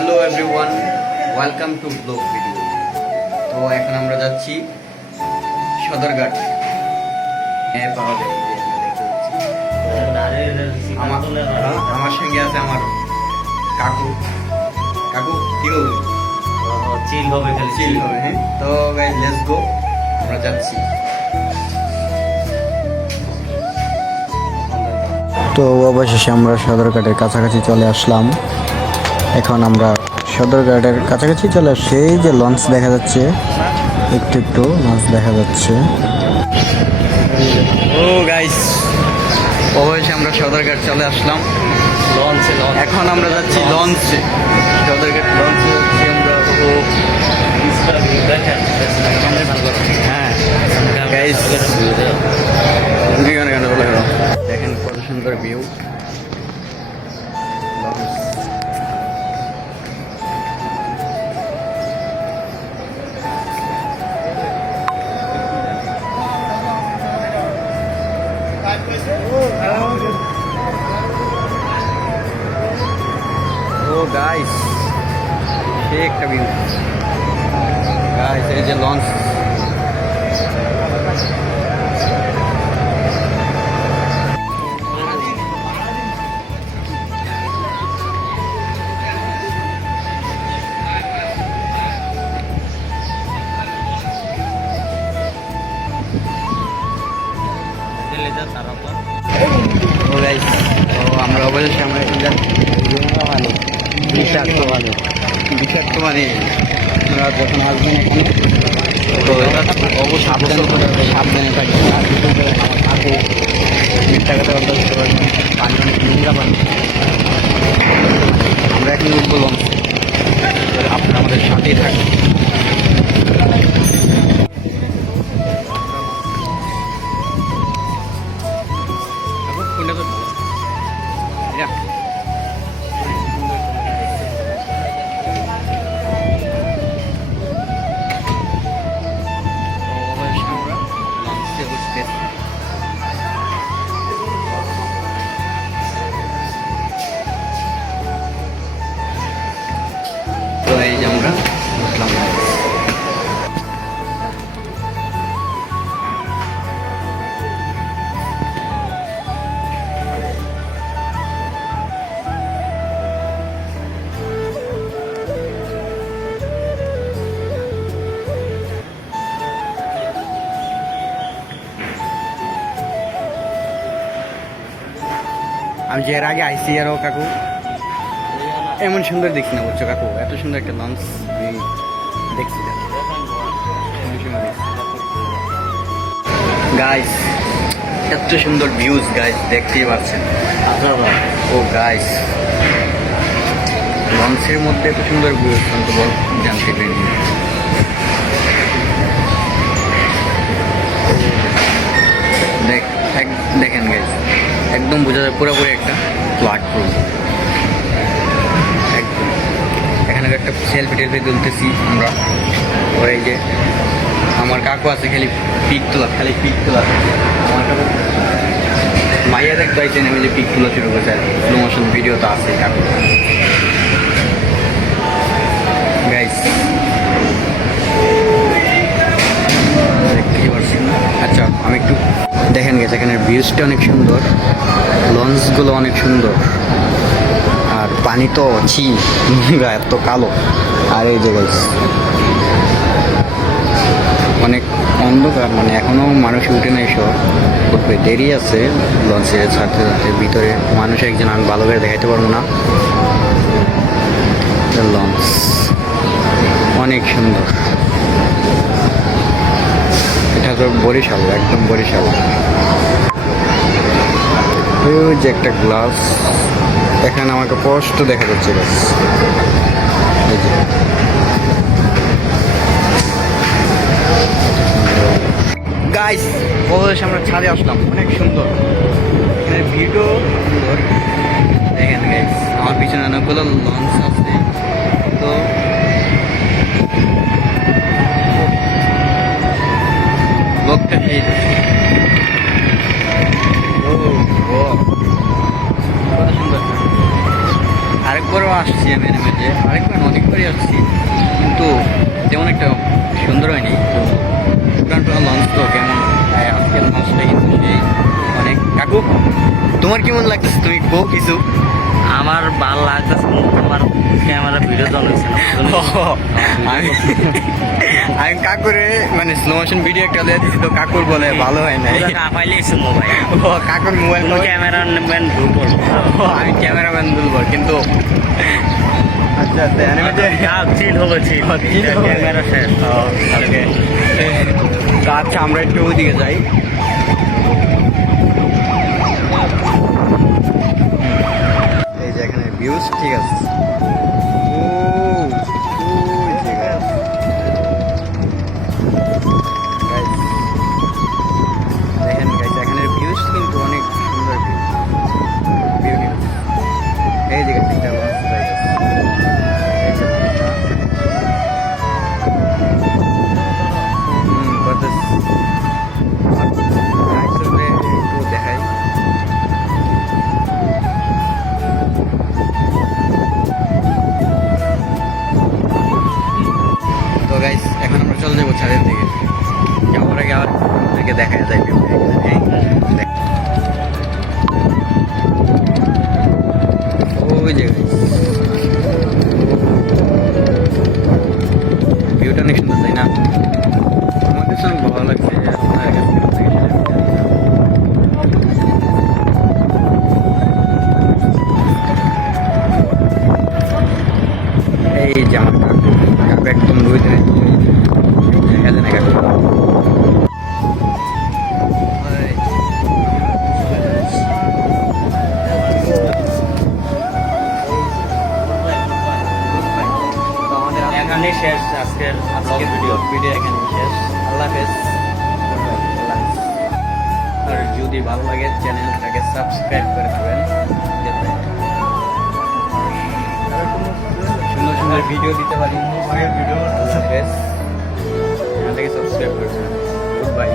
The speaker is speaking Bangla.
Hello everyone, welcome to blog video. তো এখন আমরা যাচ্ছি সদরঘাট। পাওয়া যায় আমার সঙ্গে আছে আমার কাকু। কাকু কি হবে? চিল হবে, খালি চিল হবে। হ্যাঁ, তো গাইস লেটস গো, আমরা যাচ্ছি। তো অবশেষে আমরা সদরঘাটের কাছাকাছি চলে আসলাম। এখন আমরা সদরঘাটের কাছাকাছি চলে আসছি। এই যে লঞ্চ দেখা যাচ্ছে, একটু একটু লঞ্চ দেখা যাচ্ছে। ও গাইস, অবশেষে আমরা সদরঘাট চলে আসলাম। লঞ্চে এখন আমরা যাচ্ছি লঞ্চে, সদরঘাট লঞ্চে যাচ্ছি আমরা। ও দেখেন হ্যাঁ গাইস, দেখেন কত সুন্দর ভিউ। ও গাইস, সে একটা ভিউ গাইস। এই যে লঞ্চ, ও গাইস, তো আমরা অবশ্যই আমরা এখন যাচ্ছি। ভালো বিষাক্ত, ভালো বিষাক্ত মানে আপনারা যখন আসবেন এখানে তো অবশ্যই সাবধানে থাকবেন। আর বিশেষ করে আমার কাকু মিথ্যা কথা বলতে পারতে পারবেন, পানি অনেক নোংরা পানি। আমরা এখন উঠবো লঞ্চে, আপনারা আমাদের সাথেই থাকবেন। তো এই যে আমরা উঠলাম। আমি যে এর আগে আইসি আরও কাকু এমন সুন্দর দেখছি না, বুঝছো কাকু? এত সুন্দর একটা লঞ্চ আমি দেখছি না। গাইস, এত সুন্দর ভিউজ গাইস, দেখতেই পাচ্ছেন ও গাইস। লঞ্চের মধ্যে এত সুন্দর ভিউজ তো জানতে পারিনি। দেখেন গাইস, একদম বোঝা যায় পুরোপুরি একটা প্ল্যাটফর্ম। একদম এখানে একটা সেলফি টেলফি তুলতেছি আমরা। ওই যে আমার কাকু আছে, খালি পিক তোলা, খালি পিক তোলা। আমার কাকু মাইয়া দেখতে পাইছেন, আমি যে পিক তোলা শুরু করছে। স্লো মোশন ভিডিও তো আছে কাকু। গাইস দেখতেই পারছেন। আচ্ছা, আমি একটু দেখেন গেছে, এখানে ভিউজটা অনেক সুন্দর, লঞ্চগুলো অনেক সুন্দর, আর পানি তো নোংরা, এত কালো। আর এই যে গাইস অনেক অন্ধকার, মানে এখনো মানুষ উঠে নাই, সব উঠবে, দেরি আছে লঞ্চে ছাড়তে ছাড়তে। ভিতরে মানুষ একজন, আমি ভালো করে দেখাইতে পারবো না। লঞ্চ অনেক সুন্দর। এটা তো বরিশাল, একদম বরিশাল। ওই যে একটা গ্লাস, এখানে আমাকে স্পষ্ট দেখা যাচ্ছে গাছ। এই যে গাইস, অবশেষে আমরা ছাদে আসলাম। অনেক সুন্দর, এখানে ভিডিও সুন্দর। দেখেন গাইস, আমার পিছনে অনেকগুলো লঞ্চ আছে। তো ব্লগটা খেয়ে ও কত সুন্দর। আরেকবারও আসছি আমি এনিমেতে, আরেকবার অনেকবারই আসছি, কিন্তু তেমন একটা সুন্দর হয়নি। তো পুরান পুরান লঞ্চ তো কেমন, আজকের লঞ্চটা কিন্তু সেই অনেক। কাকু তোমার কেমন লাগতেছে, তুমি কো কিছু? আমার ভালো লাগতেছে, তোমার ক্যামেরা ভিডিও জমেছে না আমি আমি কাকুরে মানে স্লো মোশন ভিডিও একটা দিয়ে দিচ্ছি, তো কাকুর বলে ভালো হয় নাই। পাইলে এসে মোবাইল ও কাকুর মোবাইল ক্যামেরাম্যান ভুল করবো। আমি ক্যামেরাম্যান বলবো, কিন্তু আচ্ছা আচ্ছা অ্যানিমেতে চিল হবে চিল chill হবে। ক্যামেরা শেষ। ওকে, তো আচ্ছা আমরা একটু ওইদিকে যাই। এই যে এখানে ভিউজ ঠিক আছে। ও ওই ঠিক আছে। Guys, দেখেন গাইস, এখানের ভিউজ কিন্তু অনেক সুন্দর ভিউ। এই দিকে তিনটা লঞ্চ যাইতেছে। দেখাই তো গাইস, এখন আমরা চলে যাবো ছাদের দিকে। যাওয়ার আগে আবার আপনাকে দেখা যায় ওই যে ভিউটা অনেক সুন্দর, তাই না? আমার কাছে অনেক ভালো লাগছে। আপনার কাছে কেমন লাগে সেটা এই যে আমার কাকু, কাকু একদম রুইতে দেখা যায় না কাকু। তো আমাদের এখানে শেষ আজকের ভিডিও। ভিডিও এখানে শেষ। আল্লাহ হাফেজ। আর যদি ভালো লাগে চ্যানেলটাকে সাবস্ক্রাইব করে দেবেন, যাতে সুন্দর সুন্দর ভিডিও দিতে পারি। আল্লাহ হাফেজ। চ্যানেলটাকে সাবস্ক্রাইব করে দেবেন। Good bye.